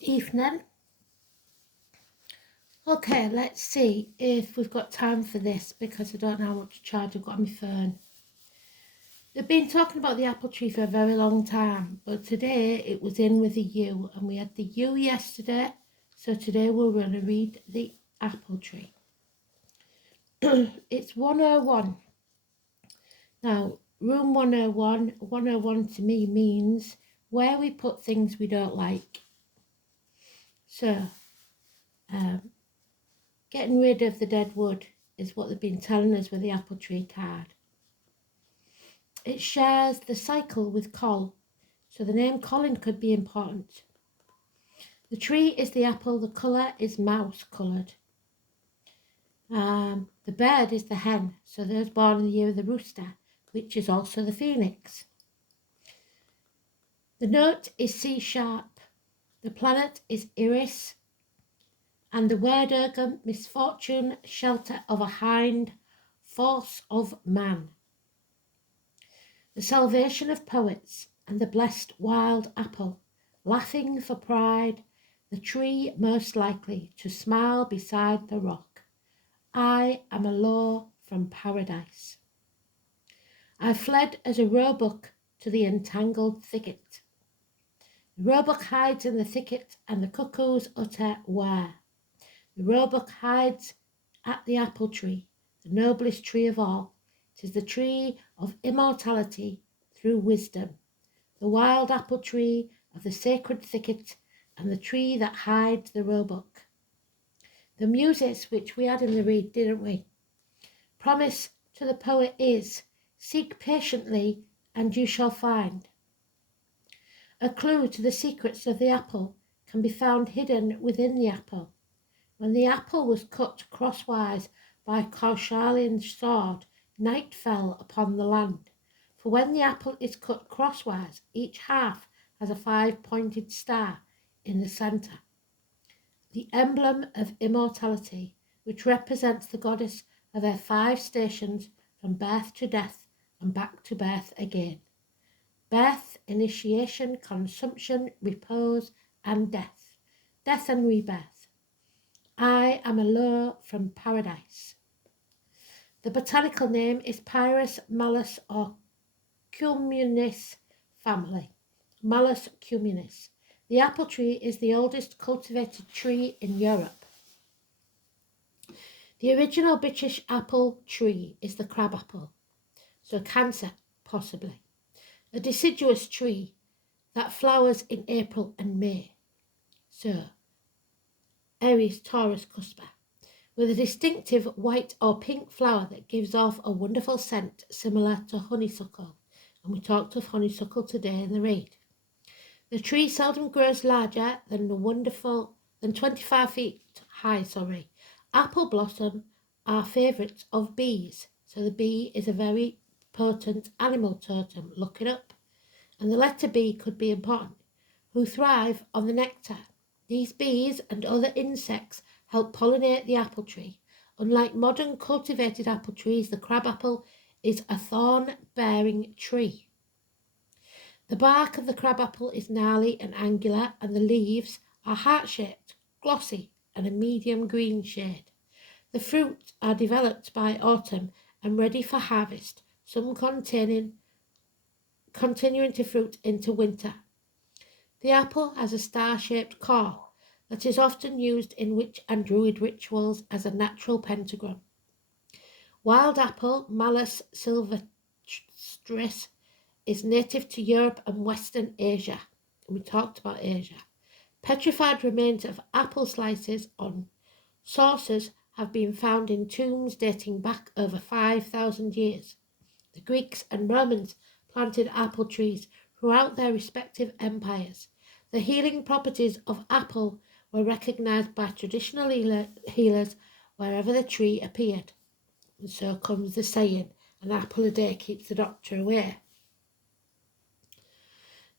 Evening. Okay, let's see if we've got time for this because I don't know how much charge I've got on my phone. They've been talking about the apple tree for a very long time, but today it was in with the U, and we had the U yesterday, so today we're going to read the apple tree. It's 101. Now, room 101, 101 to me means where we put things we don't like. So, getting rid of the dead wood is what they've been telling us with the apple tree card. It shares the cycle with Col, so the name Colin could be important. The tree is the apple, the colour is mouse coloured. The bird is the hen, so those born in the year of the rooster, which is also the phoenix. The note is C sharp. The planet is Iris, and the word ergon, misfortune, shelter of a hind, force of man. The salvation of poets and the blessed wild apple, laughing for pride, the tree most likely to smile beside the rock. I am a law from paradise. I fled as a roebuck to the entangled thicket. The roebuck hides in the thicket and the cuckoos utter where. The roebuck hides at the apple tree, the noblest tree of all. It is the tree of immortality through wisdom, the wild apple tree of the sacred thicket, and the tree that hides the roebuck. The muses which we had in the read, didn't we? Promise to the poet is, seek patiently and you shall find. A clue to the secrets of the apple can be found hidden within the apple. When the apple was cut crosswise by Kaushalian's sword, night fell upon the land. For when the apple is cut crosswise, each half has a 5-pointed star in the centre, the emblem of immortality, which represents the goddess of her 5 stations from birth to death and back to birth again. Birth, initiation, consumption, repose, and death. Death and rebirth. I am a law from paradise. The botanical name is Pyrus malus or Cumunis family. Malus cumunis. The apple tree is the oldest cultivated tree in Europe. The original British apple tree is the crab apple, so Cancer possibly. A deciduous tree that flowers in April and May, so Aries Taurus cuspa, with a distinctive white or pink flower that gives off a wonderful scent similar to honeysuckle, and we talked of honeysuckle today in the read. The tree seldom grows larger than 25 feet high. Apple blossom are favourites of bees, so the bee is a very potent animal totem. Look it up. And the letter B could be important, who thrive on the nectar. These bees and other insects help pollinate the apple tree. Unlike modern cultivated apple trees, the crabapple is a thorn-bearing tree. The bark of the crabapple is gnarly and angular, and the leaves are heart-shaped, glossy, and a medium green shade. The fruit are developed by autumn and ready for harvest, some continuing to fruit into winter. The apple has a star-shaped core that is often used in witch and druid rituals as a natural pentagram. Wild apple, Malus sylvestris, is native to Europe and Western Asia. We talked about Asia. Petrified remains of apple slices on saucers have been found in tombs dating back over 5,000 years. The Greeks and Romans planted apple trees throughout their respective empires. The healing properties of apple were recognized by traditional healers wherever the tree appeared. And so comes the saying, an apple a day keeps the doctor away.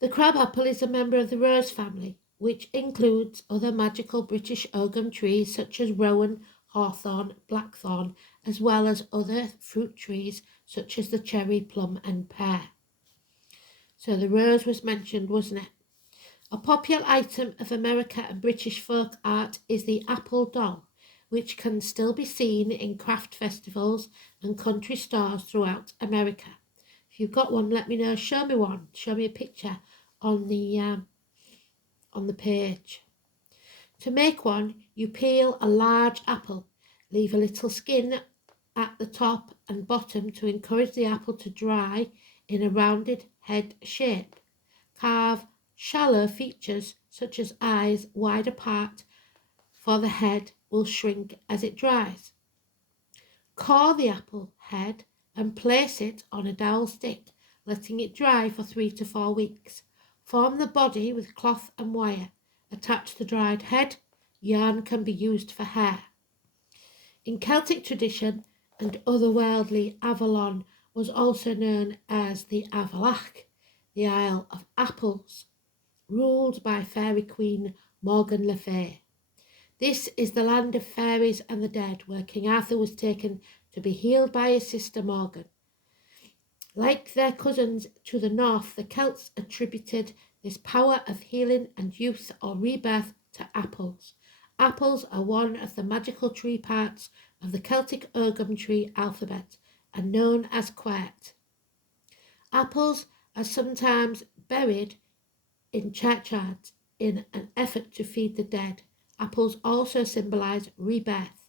The crabapple is a member of the rose family, which includes other magical British ogham trees such as rowan, hawthorn, blackthorn, as well as other fruit trees such as the cherry, plum and pear. So the rose was mentioned, wasn't it? A popular item of American and British folk art is the apple doll, which can still be seen in craft festivals and country stores throughout America. If you've got one, let me know. Show me one. Show me a picture on the page. To make one, you peel a large apple, leave a little skin at the top and bottom to encourage the apple to dry in a rounded head shape. Carve shallow features such as eyes wide apart, for the head will shrink as it dries. Core the apple head and place it on a dowel stick, letting it dry for 3 to 4 weeks. Form the body with cloth and wire. Attach the dried head. Yarn can be used for hair. In Celtic tradition and otherworldly, Avalon was also known as the Avallach, the Isle of Apples, ruled by fairy queen Morgan le Fay. This is the land of fairies and the dead, where King Arthur was taken to be healed by his sister Morgan. Like their cousins to the north, the Celts attributed this power of healing and youth or rebirth to apples. Apples are one of the magical tree parts of the Celtic Ogham tree alphabet and known as quert. Apples are sometimes buried in churchyards in an effort to feed the dead. Apples also symbolize rebirth.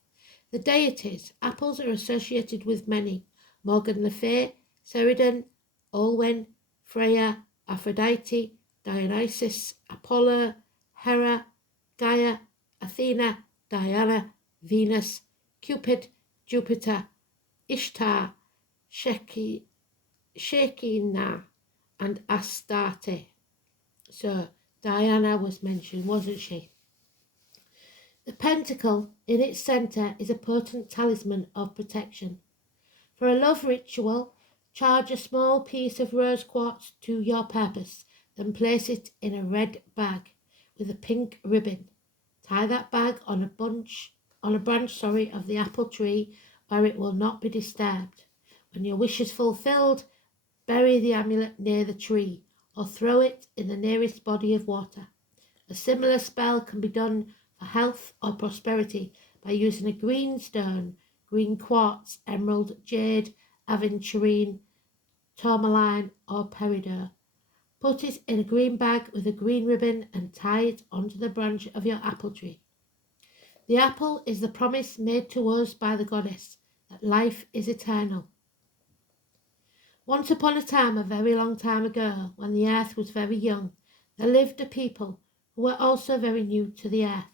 The deities. Apples are associated with many: Morgan le Fay, Cerridon, Olwen, Freya, Aphrodite, Dionysus, Apollo, Hera, Gaia, Athena, Diana, Venus, Cupid, Jupiter, Ishtar, Shekinah, and Astarte. So Diana was mentioned, wasn't she? The pentacle in its centre is a potent talisman of protection. For a love ritual, charge a small piece of rose quartz to your purpose, then place it in a red bag with a pink ribbon. Tie that bag on a branch of the apple tree where it will not be disturbed. When your wish is fulfilled, bury the amulet near the tree or throw it in the nearest body of water. A similar spell can be done for health or prosperity by using a green stone, green quartz, emerald, jade, aventurine, tourmaline, or peridot. Put it in a green bag with a green ribbon and tie it onto the branch of your apple tree. The apple is the promise made to us by the goddess that life is eternal. Once upon a time, a very long time ago, when the earth was very young, there lived a people who were also very new to the earth.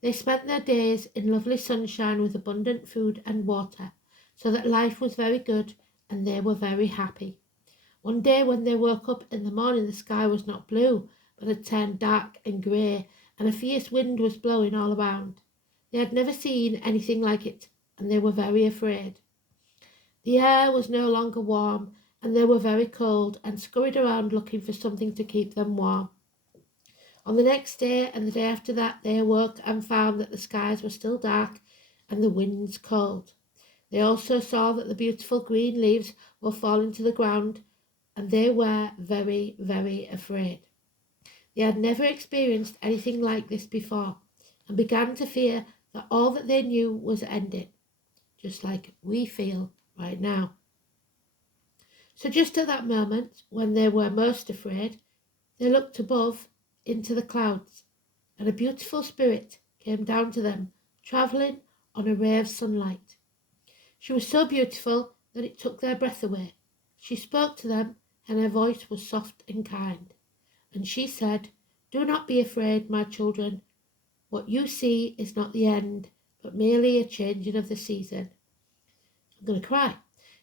They spent their days in lovely sunshine with abundant food and water, so that life was very good and they were very happy. One day when they woke up in the morning, the sky was not blue, but had turned dark and grey, and a fierce wind was blowing all around. They had never seen anything like it, and they were very afraid. The air was no longer warm, and they were very cold, and scurried around looking for something to keep them warm. On the next day and the day after that, they awoke and found that the skies were still dark and the winds cold. They also saw that the beautiful green leaves were falling to the ground, and they were very, very afraid. They had never experienced anything like this before, and began to fear that all that they knew was ending, just like we feel right now. So just at that moment, when they were most afraid, they looked above into the clouds, and a beautiful spirit came down to them, travelling on a ray of sunlight. She was so beautiful that it took their breath away. She spoke to them, and her voice was soft and kind. And she said, "Do not be afraid, my children. What you see is not the end, but merely a changing of the season." I'm going to cry.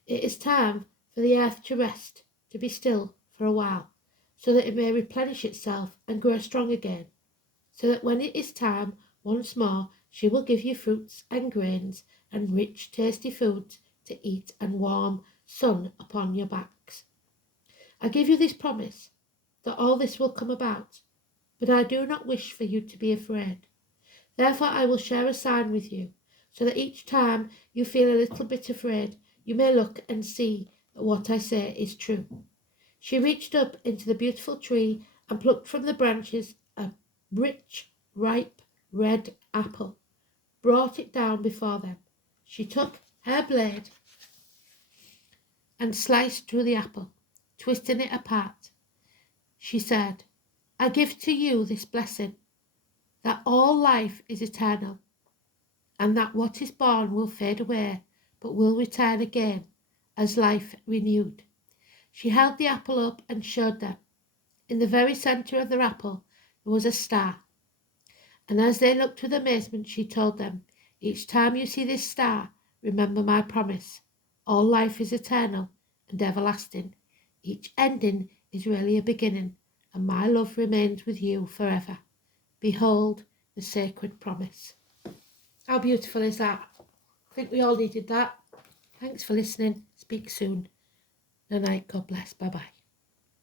It is time for the earth to rest, to be still for a while, so that it may replenish itself and grow strong again, so that when it is time once more, she will give you fruits and grains and rich, tasty foods to eat and warm sun upon your backs. I give you this promise that all this will come about, but I do not wish for you to be afraid. Therefore I will share a sign with you, so that each time you feel a little bit afraid, you may look and see that what I say is true. She reached up into the beautiful tree and plucked from the branches a rich, ripe, red apple, brought it down before them. She took her blade and sliced through the apple, twisting it apart. She said, I give to you this blessing, that all life is eternal, and that what is born will fade away, but will return again as life renewed. She held the apple up and showed them. In the very centre of the apple there was a star, and as they looked with amazement, she told them, each time you see this star, remember my promise. All life is eternal and everlasting. Each ending is really a beginning, and my love remains with you forever. Behold the sacred promise. How beautiful is that? I think we all needed that. Thanks for listening. Speak soon. Good night. God bless. Bye-bye.